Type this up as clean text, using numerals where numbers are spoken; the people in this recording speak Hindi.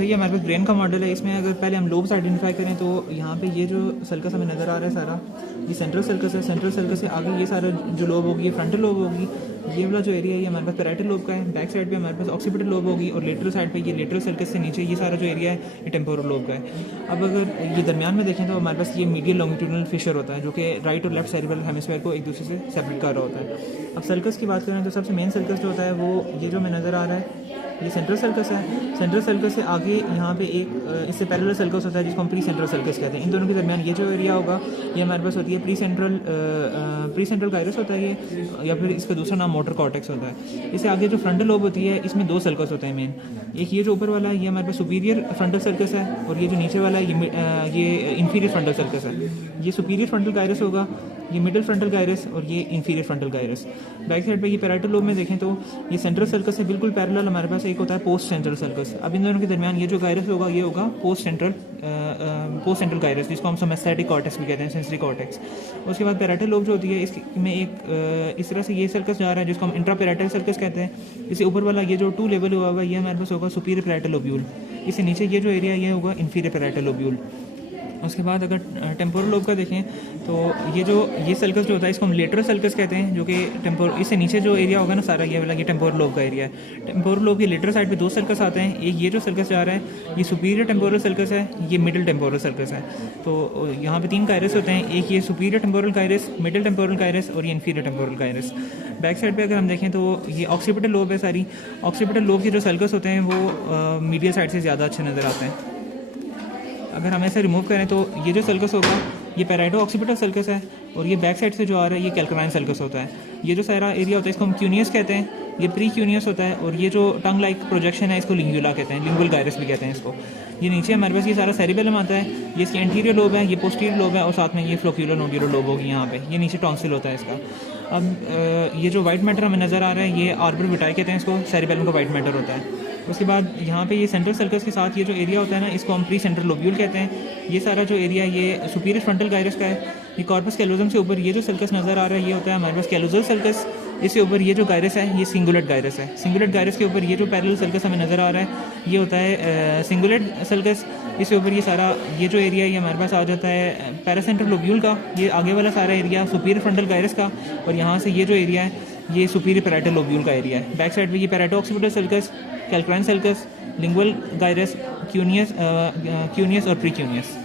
अच्छा ये हमारे पास ब्रेन का मॉडल है। इसमें अगर पहले हम लोब्स आइडेंटिफाई करें तो यहाँ पे ये जो सर्कस हमें नज़र आ रहा है सारा, ये सेंट्रल सर्कस है। सेंट्रल सर्कस से आगे ये सारा जो लोब होगी ये फ्रंटल लोब होगी। ये वाला जो एरिया है ये हमारे पास पैराइटल लोब का है। बैक साइड पे हमारे पास ऑक्सीपिटल लोब होगी और लेटरल साइड पे ये लेटरल सर्कस से नीचे ये सारा जो एरिया है ये टेम्पोरल लोब का है। अब अगर ये दरमियान में देखें तो हमारे पास ये मीडियल लॉन्गिट्यूडनल फिशर होता है जो कि राइट और लेफ्ट सेरिब्रल हेमिस्फीयर को एक दूसरे से सेपरेट कर रहा होता है। अब सर्कस की बात करें तो सबसे मेन सर्कस जो होता है वो ये जो हमें नज़र आ रहा है ये सेंट्रल सर्कस है। सेंट्रल सर्कस से आगे यहाँ पे एक इससे पैरेलल सर्कस होता है जिसको हम प्री सेंट्रल सर्कस कहते हैं। इन दोनों के दरमियान ये जो एरिया होगा ये हमारे पास होती है प्री सेंट्रल गायरस होता है ये, या फिर इसका दूसरा नाम मोटर कॉर्टेक्स होता है। इससे आगे जो फ्रंटल लोब होती है इसमें दो सर्कस होते हैं मेन। एक ये जो ऊपर वाला है ये हमारे पास सुपीरियर फ्रंटल सर्कस है और ये जो नीचे वाला है ये इंफीरियर फ्रंटल सर्कस है। ये सुपीरियर फ्रंटल गायरस होगा, ये मिडिल फ्रंटल गायरस और ये inferior frontal gyrus. Back side पे ये पैराइटल लोब में देखें तो ये सेंट्रल सर्कस से बिल्कुल पैरेलल हमारे पास एक होता है पोस्ट सेंट्रल सर्कस। अब इन दोनों के दरमियान ये जो गायरस होगा ये होगा पोस्ट सेंट्रल गायरस जिसको हम सोमेस्थेटिक कॉर्टेक्स भी कहते हैं, सेंसरी कॉर्टेक्स। उसके बाद पैराइटल लोब जो होती है इसमें एक इस तरह से ये सर्कस जा रहा है जिसको हम इंट्रापैराइटल सर्कस कहते हैं। इससे ऊपर वाला ये जो 2 लेवल हुआ हुआ ये हमारे पास होगा सुपीरियर पैराइटल लोब्यूल। इससे नीचे ये जो एरिया ये होगा इंफीरियर पैराइटल लोब्यूल। उसके बाद अगर टेम्पोरल लोब का देखें तो ये सर्कस जो होता है इसको हम लेटरल सर्कस कहते हैं जो कि इससे नीचे जो एरिया होगा ना सारा ये वाला ये टेम्पोरल लोब का एरिया है। टेम्पोरल लोब के लेटरल साइड पे दो सर्कस आते हैं। एक ये जो सर्कस जा रहा है ये सुपीरियर टेम्पोरल सर्कस है, ये मिडिल टेम्पोरल सर्कस है। तो यहाँ पे 3 गायरस होते हैं, एक ये superior temporal gyrus, middle temporal gyrus और ये inferior temporal gyrus. Back side पे अगर हम देखें तो ये ऑक्सीपिटल लोब है सारी। ऑक्सीपिटल लोब के जो सर्कस होते हैं वो मीडियल साइड से ज़्यादा अच्छे नज़र आते हैं। अगर हम ऐसे रिमूव करें तो ये जो सर्कस होगा ये पैराइडो ऑक्सीपिटल सर्कस है और ये बैक साइड से जो आ रहा है ये कैल्क्राइन सर्कस होता है। ये जो सारा एरिया होता है इसको हम क्यूनियस कहते हैं, ये प्री क्यूनियस होता है और ये जो टंग लाइक प्रोजेक्शन है इसको लिंगुला कहते हैं, लिंगुअल गायरस भी कहते हैं इसको। ये नीचे हमारे पास ये सारा सेरिबेलम आता है, ये इसकी एंटीरियर लोब है, ये पोस्टीरियर लोब है और साथ में ये फ्लोक्यूलर नोड्यूलर लोब होगी यहाँ पे। ये नीचे टॉन्सिल होता है इसका। अब ये जो वाइट मैटर हमें नज़र आ रहा है ये आर्बर विटाई कहते हैं इसको, सेरिबेलम का वाइट मैटर होता है। उसके बाद यहाँ पे ये सेंट्रल सर्कस के साथ ये जो एरिया होता है ना इसको हम प्री सेंट्रल लोब्यूल कहते हैं। ये सारा जो एरिया ये सुपीरियर फ्रंटल गायरस का है। ये कॉर्पस कैलोजम से ऊपर ये जो सर्कस नज़र आ रहा है ये होता है हमारे पास कैलोजल सर्कस। इससे ऊपर ये जो गायरस है ये सिंगुलेट गायरस है। सिंगुलेट गायरस के ऊपर ये जो पैरेलल सर्कस हमें नज़र आ रहा है ये होता है सिंगुलेट सर्कस। इससे ऊपर ये सारा ये जो एरिया ये हमारे पास आ जाता है पैरासेंट्रल लोब्यूल का। ये आगे वाला सारा एरिया सुपीरियर फ्रंटल गायरस का और यहाँ से ये जो एरिया है ये सुपीरियर पैराइटल लोब्यूल का एरिया है। बैक साइड पे ये parieto occipital sulcus, calcarine sulcus, lingual gyrus, cuneus और प्री क्यूनियस।